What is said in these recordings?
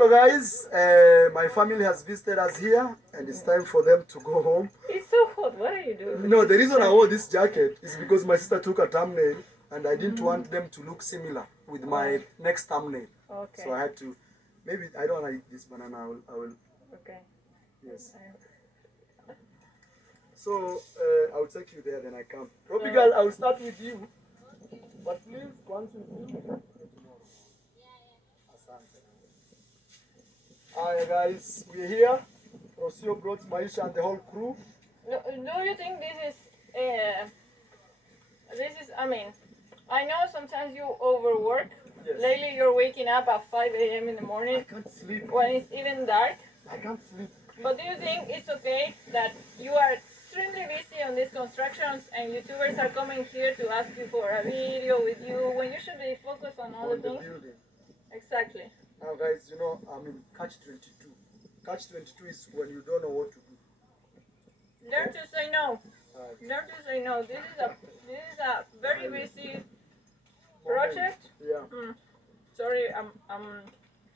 Hello guys, my family has visited us here and it's time for them to go home. It's so hot. What are you doing? No, the reason I wore this jacket is because my sister took a thumbnail and I didn't want them to look similar with my next thumbnail. Okay. So I had to, maybe, I don't want to eat this banana, I will. Okay. Yes. So I'll take you there, then I come. Robbie girl, I will start with you. But please, once you do. Hi guys, we're here. Rocio brought Maisha and the whole crew. No, do you think this is, I mean, I know sometimes you overwork. Yes. Lately you're waking up at 5 a.m. in the morning. I can't sleep. When it's even dark. I can't sleep. But do you think it's okay that you are extremely busy on these constructions and YouTubers are coming here to ask you for a video with you when you should be focused on other things? Building. Exactly. Now guys, you know, I'm in catch 22. Catch 22 is when you don't know what to do. Learn to say no. Learn to say no. This is a very busy project. Yeah. Sorry, I'm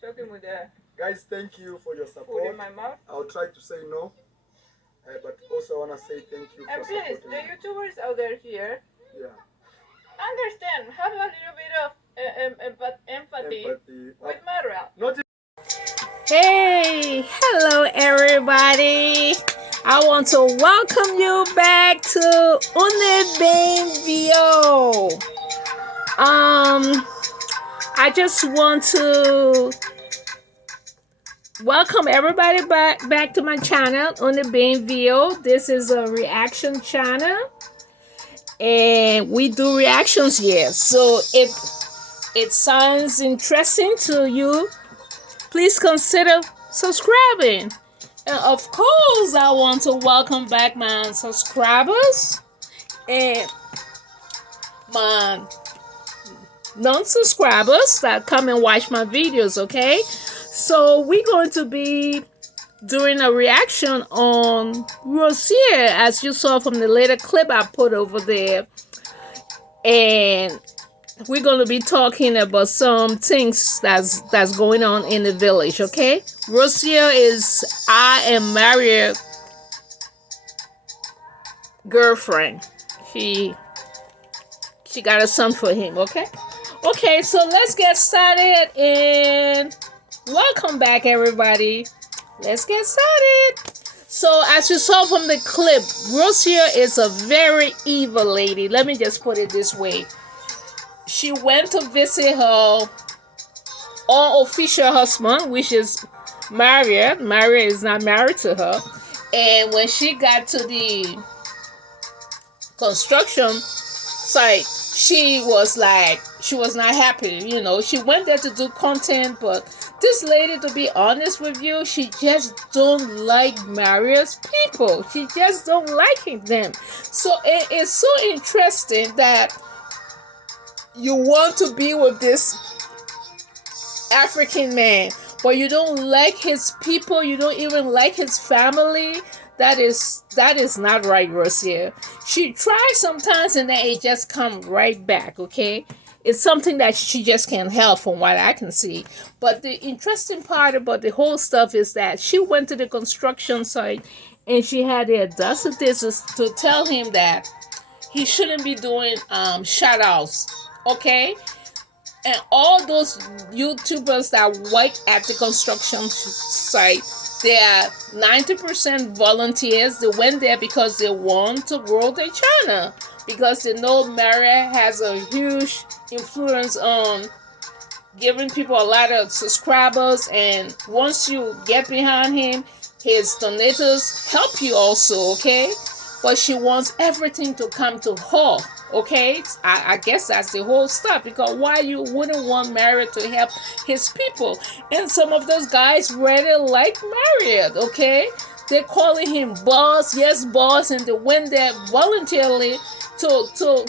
talking with the Guys, thank you for your food support. in my mouth. I'll try to say no, but also I want to say thank you And for please, supporting the me. YouTubers out there here, Yeah. understand, have a little bit of empathy with Marwa'S. Not Hey, hello everybody. I want to welcome you back to Unibinvio. I just want to welcome everybody back to my channel, Unibinvio. This is a reaction channel, and we do reactions here. So if it sounds interesting to you, please consider subscribing. And of course, I want to welcome back my subscribers and my non-subscribers that come and watch my videos, okay? So we're going to be doing a reaction on Rosier, as you saw from the later clip I put over there. And we're going to be talking about some things that's going on in the village, okay? Rosia is I am married girlfriend. She got a son for him, okay? Okay, so let's get started and welcome back everybody. Let's get started. So as you saw from the clip, Rosia is a very evil lady. Let me just put it this way. She went to visit her unofficial husband, which is Maria. Maria is not married to her. And when she got to the construction site, she was not happy. You know, she went there to do content, but this lady, to be honest with you, she just don't like Maria's people. She just don't like them. So it is so interesting that you want to be with this African man, but you don't like his people, you don't even like his family. That is not right, Rosia. She tries sometimes and then it just comes right back, okay? It's something that she just can't help from what I can see. But the interesting part about the whole stuff is that she went to the construction site and she had the audacity to tell him that he shouldn't be doing shout-outs. Okay, and all those YouTubers that work at the construction site, they are 90% volunteers. They went there because they want to grow their channel, because they know Maria has a huge influence on giving people a lot of subscribers, and once you get behind him, his donators help you also, okay? But she wants everything to come to her, okay? I guess that's the whole stuff, because why you wouldn't want Marriott to help his people? And some of those guys really like Marriott, okay? They're calling him boss, yes boss, and they went there voluntarily to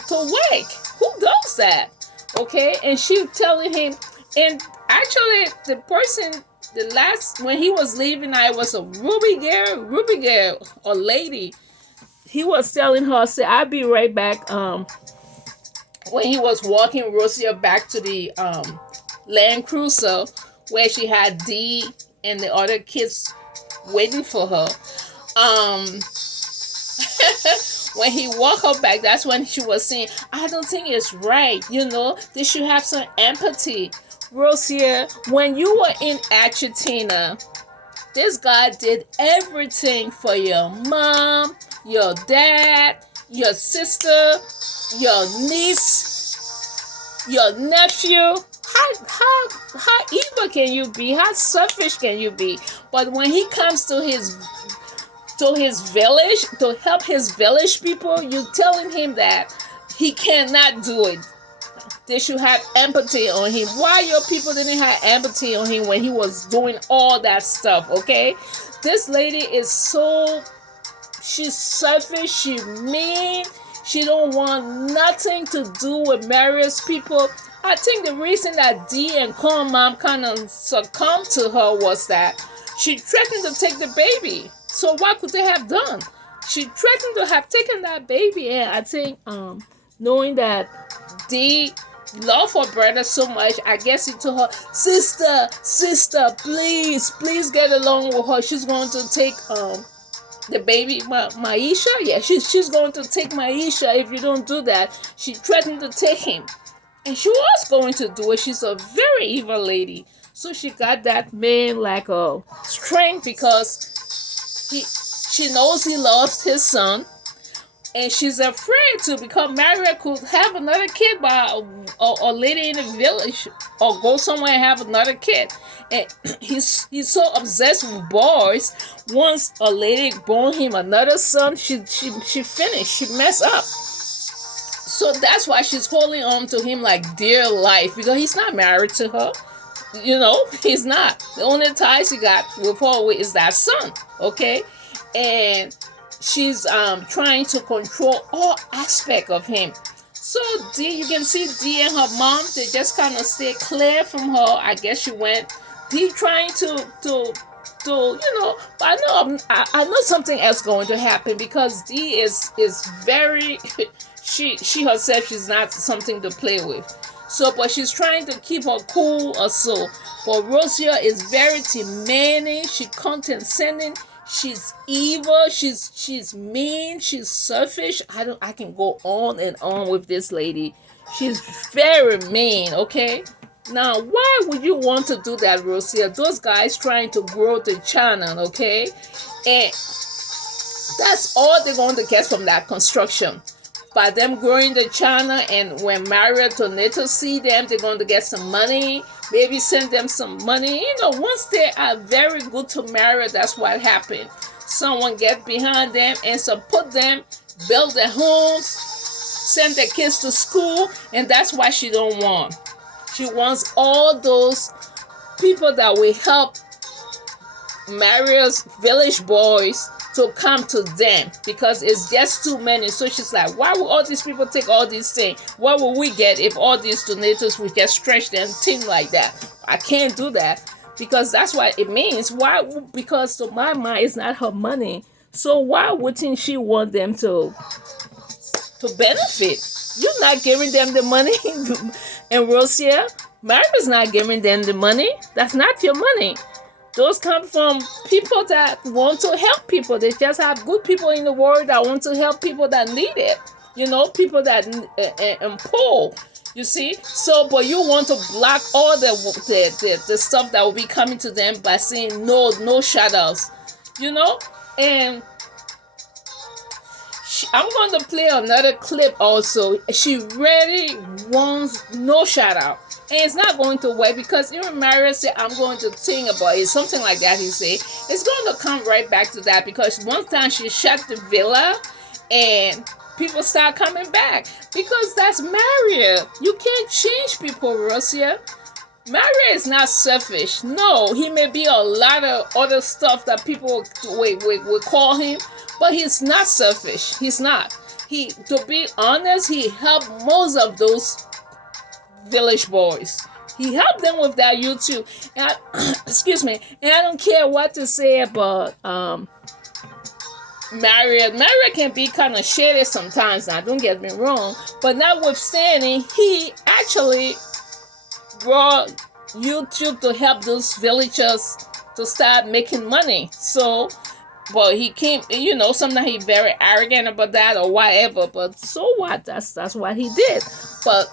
work. Who does that? Okay? And she telling him, and actually the person, the last, when he was leaving, I was a Ruby girl, or lady. He was telling her, say, I'll be right back. When he was walking Rosia back to the Land Cruiser, where she had D and the other kids waiting for her. Um, when he walked her back, that's when she was saying, I don't think it's right, they should have some empathy. Rosia, when you were in Argentina, this guy did everything for your mom, your dad, your sister, your niece, your nephew. How evil can you be? How selfish can you be? But when he comes to his village to help his village people, you telling him that he cannot do it. They should have empathy on him. Why your people didn't have empathy on him when he was doing all that stuff, okay? This lady is she's selfish, she mean, she don't want nothing to do with Marwa'S people. I think the reason that D and Corn Mom kind of succumbed to her was that she threatened to take the baby. So what could they have done? She threatened to have taken that baby, and I think knowing that D love her brother so much, I guess he told her, sister, please get along with her. She's going to take the baby, Maisha. Yeah, she's going to take Maisha if you don't do that. She threatened to take him, and she was going to do it. She's a very evil lady. So she got that man like a strength because she knows he loves his son. And she's afraid to because Marwa could have another kid by a lady in the village or go somewhere and have another kid. And he's so obsessed with boys. Once a lady born him another son, she finished. She messed up. So that's why she's holding on to him like dear life because he's not married to her. He's not. The only ties he got with her is that son. Okay, and she's trying to control all aspect of him. So D, you can see D and her mom, they just kind of stay clear from her. I guess she went D trying to but I know something else going to happen because D is very she herself, she's not something to play with. So but she's trying to keep her cool or so. But Rosia is very demanding, she condescending. She's evil, she's mean, she's selfish. I can go on and on with this lady. She's very mean, okay? Now, why would you want to do that, Rosia? Those guys trying to grow the channel, okay? And that's all they're going to get from that construction. By them growing the channel, and when Maria Tornado see them, they're going to get some money. Maybe send them some money. Once they are very good to Maria, that's what happened. Someone get behind them and support them, build their homes, send their kids to school, and that's what she don't want. She wants all those people that will help Maria's village boys to come to them because it's just too many. So she's like, why would all these people take all these things? What will we get if all these donators would just stretch them thing like that? I can't do that because that's what it means. Why? Because to my mind, it's not her money. So why wouldn't she want them to benefit? You're not giving them the money. And Rosia, Maria's not giving them the money. That's not your money. Those come from people that want to help people. They just have good people in the world that want to help people that need it. People that and poor. You see? So, but you want to block all the stuff that will be coming to them by saying no shout-outs. And I'm going to play another clip also. She really wants no shout-out. And it's not going to work because even Mario said, I'm going to think about it. Something like that, he said. It's going to come right back to that because one time she shut the villa and people start coming back. Because that's Mario. You can't change people, Rosia. Mario is not selfish. No, he may be a lot of other stuff that people will call him, but he's not selfish. He's not. To be honest, he helped most of those village boys. He helped them with that YouTube. And excuse me. And I don't care what to say about Mario. Mario can be kind of shady sometimes. Now, don't get me wrong. But notwithstanding, he actually brought YouTube to help those villagers to start making money. So, but he came, sometimes he very arrogant about that or whatever. But so what? That's what he did. But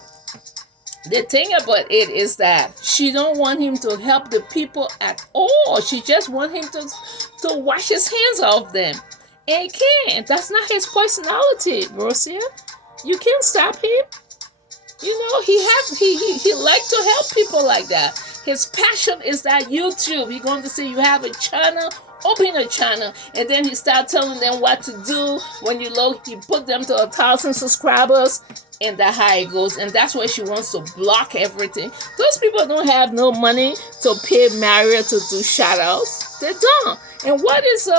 the thing about it is that she don't want him to help the people at all. She just want him to wash his hands off them. And he can't. That's not his personality, Rosia. You can't stop him. He like to help people like that. His passion is that YouTube. He going to say you have a channel, open a channel, and then he start telling them what to do. When you low, he put them to 1,000 subscribers, and that's how it goes. And that's why she wants to block everything. Those people don't have no money to pay Mario to do shout outs. They don't. And what is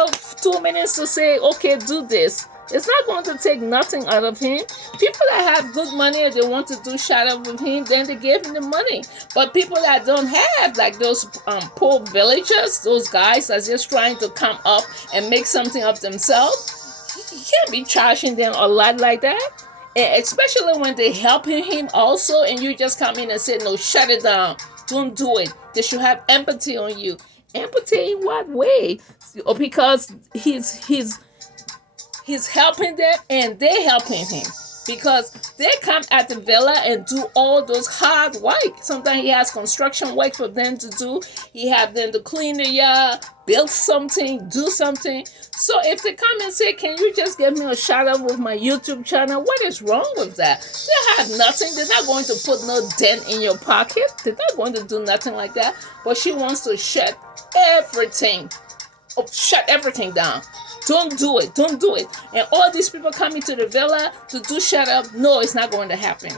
2 minutes to say, okay, do this? It's not going to take nothing out of him. People that have good money and they want to do shout out with him, then they give him the money. But people that don't have, like those poor villagers, those guys that's just trying to come up and make something of themselves, you can't be charging them a lot like that. And especially when they helping him also, and you just come in and say, no, shut it down. Don't do it. They should have empathy on you. Empathy in what way? Because he's helping them and they're helping him, because they come at the villa and do all those hard work. Sometimes he has construction work for them to do. He have them to clean the yard, build something, do something. So if they come and say, can you just give me a shout out with my YouTube channel, what is wrong with that? They have nothing. They're not going to put no dent in your pocket. They're not going to do nothing like that. But she wants to shut everything down. Don't do it. Don't do it. And all these people coming to the villa to do shut up. No, it's not going to happen.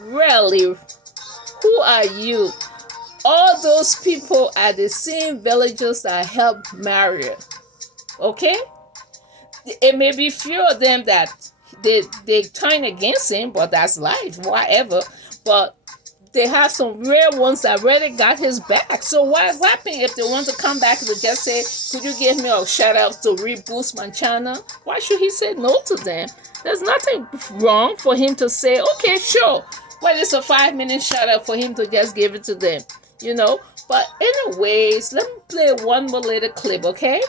Really? Who are you? All those people are the same villagers that helped Mario. Okay? It may be few of them that they turn against him, but that's life, whatever. But they have some rare ones that really got his back. So what happened if they want to come back to just say, could you give me a shout out to reboost my channel? Why should he say no to them? There's nothing wrong for him to say, okay, sure. Well, it's a 5-minute shout out for him to just give it to them, But anyways, let me play one more little clip, okay?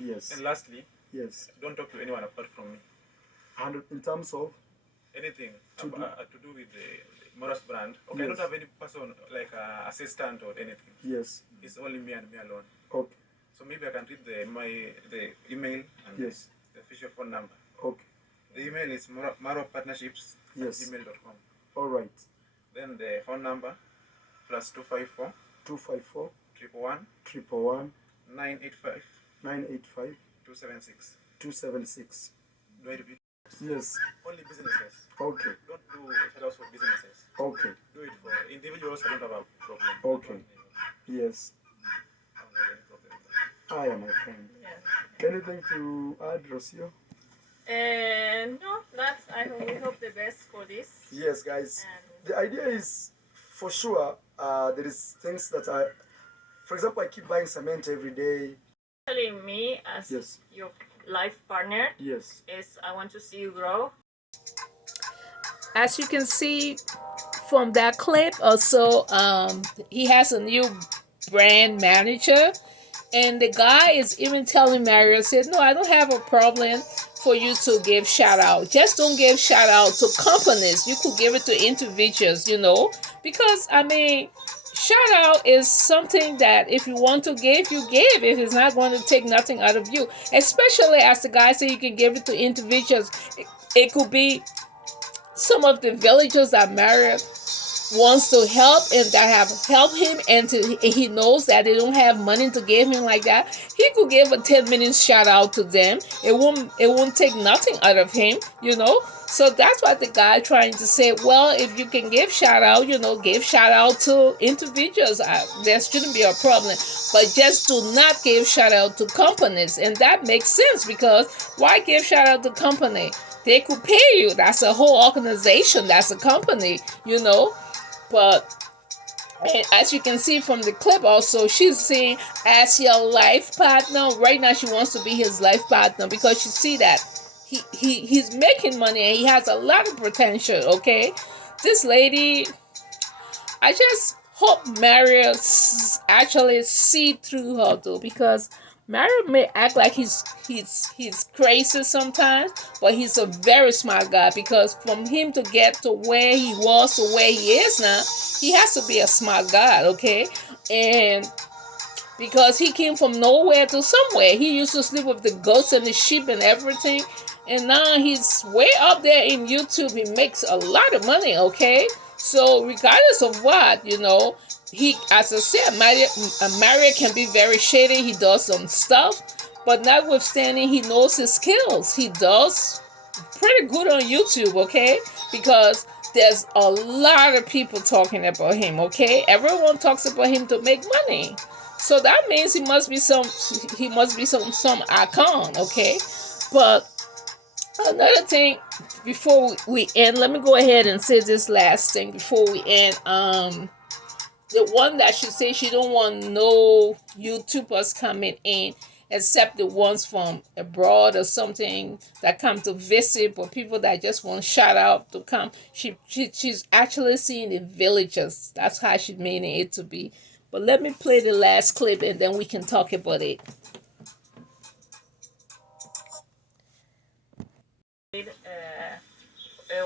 Yes. And lastly, Yes. don't talk to anyone apart from me. And in terms of Anything to do with the Marwa'S brand. Okay, Yes. I don't have any person like assistant or anything. yes. It's only me and me alone. Okay. So maybe I can read the email and Yes. the official phone number. Okay. The email is marwapartnerships Yes. at gmail.com. All right. Then the phone number +254 254 111 111 985 985 276. 276. Do I repeat? Yes. Only businesses. Okay. Don't do shoutouts for businesses. Okay. Do it for individuals. I don't have a problem. Okay. Yes. I don't have any problem with that. I am my friend. Yeah. Anything to add, Rocio? No, we hope the best for this. Yes, guys. And The idea is, for sure, there is things that for example, I keep buying cement every day. actually, me as Yes. your life partner, Yes. I want to see you grow. As you can see from that clip also, he has a new brand manager, and the guy is even telling Mario, said, no, I don't have a problem for you to give shout out. Just don't give shout out to companies. You could give it to individuals, because shout out is something that if you want to give, you give. If it's not going to take nothing out of you, especially as the guy said, you can give it to individuals. It could be some of the villagers that Mario wants to help and that have helped him, and he knows that they don't have money to give him like that. He could give a 10-minute shout out to them. It won't take nothing out of him, So that's what the guy trying to say. Well, if you can give shout out, give shout out to individuals. There shouldn't be a problem. But just do not give shout out to companies. And that makes sense, because why give shout out to company? They could pay you. That's a whole organization. That's a company, But as you can see from the clip also, she's saying as your life partner. Right now she wants to be his life partner, because she see that he's making money and he has a lot of potential, okay? this lady, I just hope Mario actually see through her though, because Mario may act like he's crazy sometimes, but he's a very smart guy. Because from him to get to where he was to where he is now, he has to be a smart guy, okay? And because he came from nowhere to somewhere, he used to sleep with the goats and the sheep and everything, and now he's way up there in YouTube. He makes a lot of money, okay? So regardless of what, he, as I said, Mario can be very shady. He does some stuff, but notwithstanding, he knows his skills. He does pretty good on YouTube, okay? Because there's a lot of people talking about him, okay? Everyone talks about him to make money. So that means he must be some icon, okay? But another thing, before we end, let me go ahead and say this last thing before we end. The one that she said she don't want no YouTubers coming in except the ones from abroad or something that come to visit, or people that just want shout out to come. She's actually seeing the villagers. That's how she's meaning it to be. But let me play the last clip and then we can talk about it.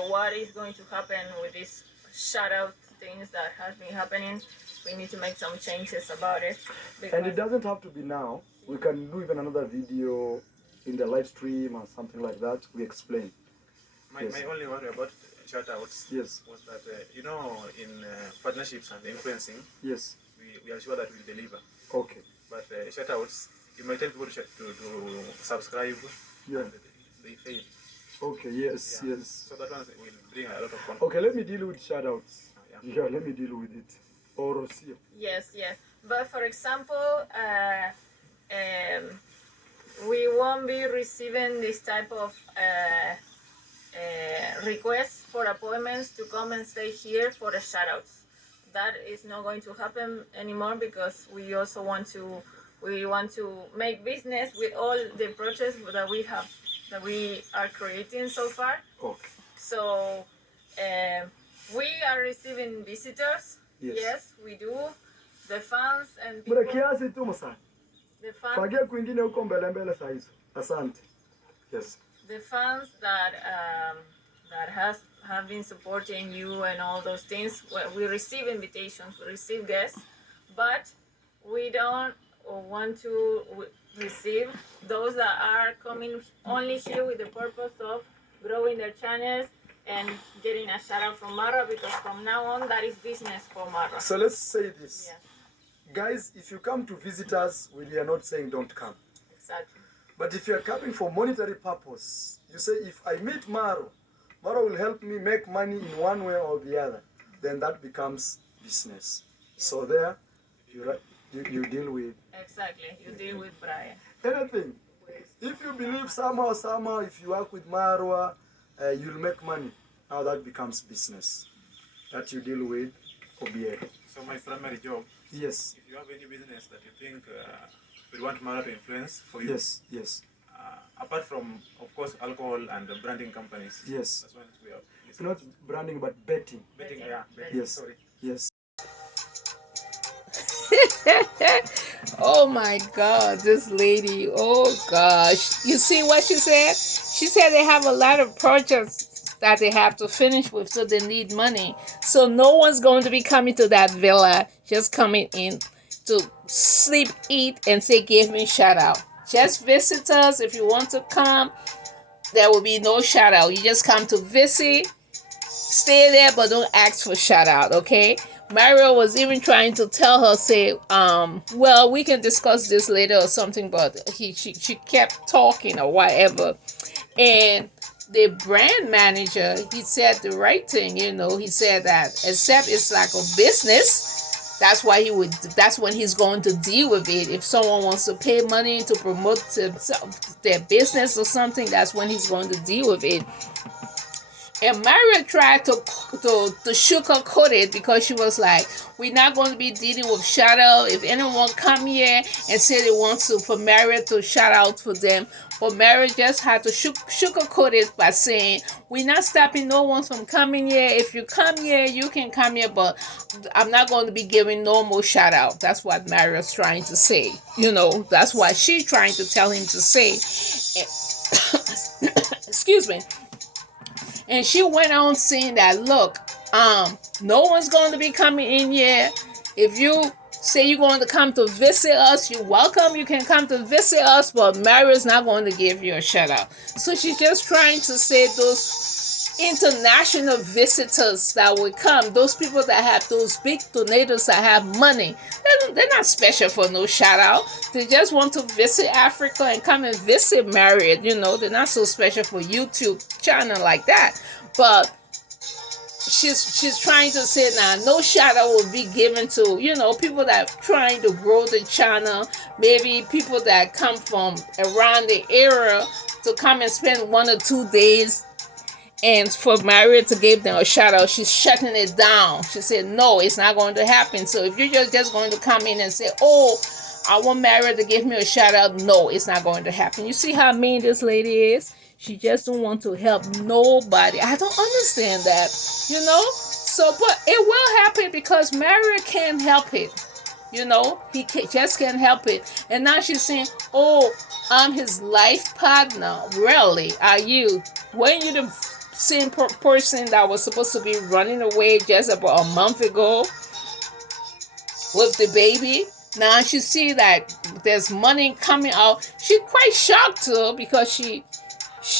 What is going to happen with these shout out things that has been happening? We need to make some changes about it. And it doesn't have to be now. We can do even another video in the live stream or something like that. We explain. My only worry about shout outs Yes. was that, in partnerships and influencing, Yes. we are sure that we'll deliver. Okay. But shout outs, you might tell people to subscribe, Yeah. and they fail. Okay. Yes. Yeah. Yes. So that one will bring a lot of conflict. Okay. Let me deal with shoutouts. Yeah. Yeah. Let me deal with it. Or Rocio. Yes. But for example, we won't be receiving this type of requests for appointments to come and stay here for the shoutouts. That is not going to happen anymore, because we also want to make business with all the projects that we are creating so far. Okay. So we are receiving visitors. Yes, we do. The fans and people, Mbona kiasi tu msa. the fans, Fagia kwingine huko mbele mbele saa hizo. Asante. Yes. the fans that have been supporting you and all those things. We receive invitations, we receive guests, but we don't want to receive those that are coming only here with the purpose of growing their channels and getting a shout out from Mara, because from now on that is business for Mara. So let's say this. Yeah, Guys, if you come to visit us, we are not saying don't come. exactly. But if you are coming for monetary purpose, you say, if I meet Maro will help me make money in one way or the other, then that becomes business. Yeah. So there, you deal with... Exactly, you deal with Brian. Anything. If you believe somehow, if you work with Marwa, you'll make money. Now that becomes business. That you deal with OBA. So my primary job, Yes. if you have any business that you think we want Mara to influence for you, Yes. apart from, of course, alcohol and the branding companies. Yes. That's when we are. It's not branding, but betting. Betting, yeah. Betting, Yes. Sorry. Yes. Oh my God, this lady. Oh gosh. You see what she said? She said they have a lot of projects that they have to finish with, so they need money. So no one's going to be coming to that villa, just coming in to sleep, eat, and say, give me shout out. Just visit us. If you want to come, there will be no shout out. You just come to visit, stay there, but don't ask for shout out, okay? Mario was even trying to tell her, say, well, we can discuss this later or something, but she kept talking or whatever. And the brand manager, he said the right thing, he said that except it's like a business, that's when he's going to deal with it. If someone wants to pay money to promote their business or something, that's when he's going to deal with it. And Maria tried to sugarcoat it because she was like, we're not going to be dealing with shout out. If anyone come here and say they want to for Maria to shout out for them, but Maria just had to sugarcoat it by saying, we're not stopping no one from coming here. If you come here, you can come here, but I'm not going to be giving no more shout out. That's what Maria's trying to say. That's what she's trying to tell him to say. Excuse me. And she went on saying that, look, no one's going to be coming in here. If you say you're going to come to visit us, you're welcome. You can come to visit us, but Maria's not going to give you a shout out. So she's just trying to say those international visitors that would come, those people that have those big tornadoes that have money, they're not special for no shout out. They just want to visit Africa and come and visit Marriott. They're not so special for YouTube channel like that. But she's trying to say now, no shout out will be given to people that are trying to grow the channel, maybe people that come from around the area to come and spend 1 or 2 days. And for Marriott to give them a shout out, she's shutting it down. She said, no, it's not going to happen. So if you're just going to come in and say, oh, I want Marriott to give me a shout out, no, it's not going to happen. You see how mean this lady is? She just don't want to help nobody. I don't understand that, So, but it will happen because Marriott can't help it. Just can't help it. And now she's saying, oh, I'm his life partner. Really? Are you? Weren't you the same person that was supposed to be running away just about a month ago with the baby? Now she see that there's money coming out. She's quite shocked too because she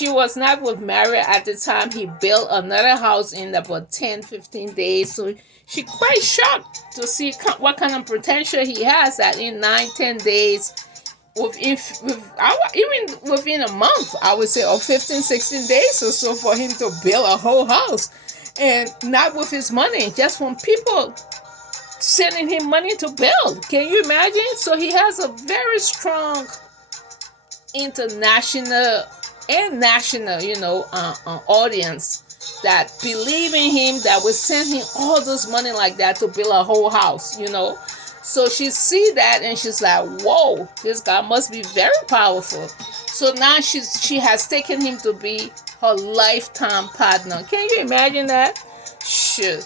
was not with Marriott at the time. He built another house in about 10-15 days. So she quite shocked to see what kind of potential he has that in 9-10 days, even within a month, I would say, or 15-16 days or so, for him to build a whole house. And not with his money, just from people sending him money to build. Can you imagine? So he has a very strong international and national, audience that believe in him, that will send him all this money like that to build a whole house, So she see that and she's like, whoa, this guy must be very powerful. So now she has taken him to be her lifetime partner. Can you imagine that? Sure.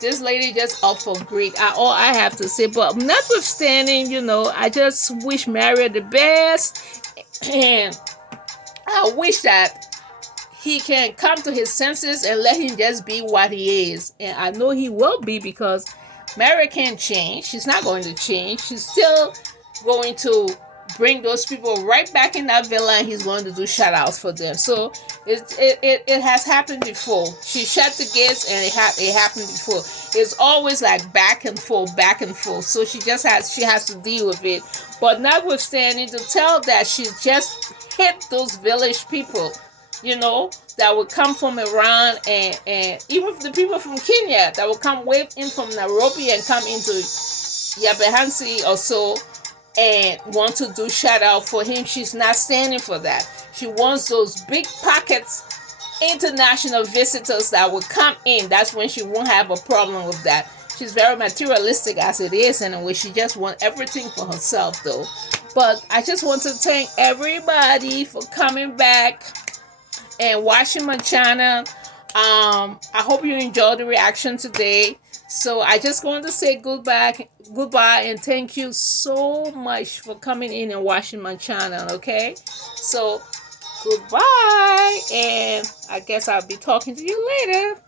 This lady just up for greed. All I have to say. But notwithstanding, I just wish Marriott the best. And I wish that he can come to his senses and let him just be what he is. And I know he will be, because Mary can't change. She's not going to change. She's still going to bring those people right back in that villa, and he's going to do shout outs for them. So it has happened before. She shut the gates and it happened before. It's always like back and forth. So she has to deal with it. But notwithstanding, to tell that she just hit those village people, that would come from Iran, and even the people from Kenya that would come way in from Nairobi and come into Yabehansi or so and want to do shout out for him. She's not standing for that. She wants those big pockets, international visitors that would come in. That's when she won't have a problem with that. She's very materialistic as it is, and she just wants everything for herself though. But I just want to thank everybody for coming back and watching my channel. I hope you enjoyed the reaction today. So I just want to say goodbye, and thank you so much for coming in and watching my channel. Okay, so goodbye, and I guess I'll be talking to you later.